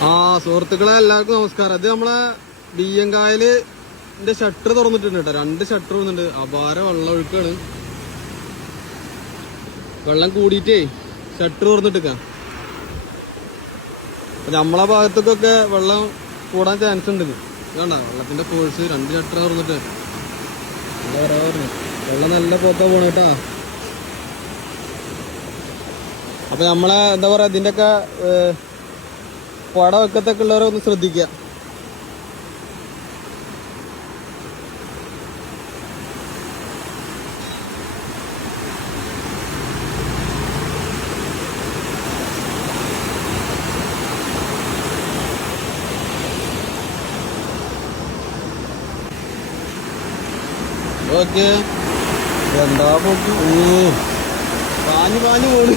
സുഹൃത്തുക്കളെ എല്ലാവർക്കും നമസ്കാരം. അത് നമ്മളെ ബിയ്യങ്കായല് ഷട്ടർ തുറന്നിട്ടുണ്ട് കേട്ടോ. 2 ഷട്ടർ വന്നിട്ടുണ്ട്. അപാര വെള്ളം ഒഴുക്കാണ്. വെള്ളം കൂടിയിട്ടേ ഷട്ടർ തുറന്നിട്ടിക്ക. നമ്മളെ ഭാഗത്തേക്കൊക്കെ വെള്ളം കൂടാൻ ചാൻസ് ഉണ്ട്. വേണ്ട വെള്ളത്തിന്റെ ഫോഴ്സ് 2 ഷട്ടർ തുറന്നിട്ട് എന്താ പറയാ പറഞ്ഞു. വെള്ളം നല്ല പോക്കാ പോണ കേട്ടാ. അപ്പൊ നമ്മളെ എന്താ പറയാ ഇതിന്റെ ഒക്കെ പട വെക്കത്തൊക്കെ ഉള്ളവരെ ഒന്ന് ശ്രദ്ധിക്കുക. ഓക്കെ എന്താ പോക്ക്. പാഞ്ഞു പോണ്.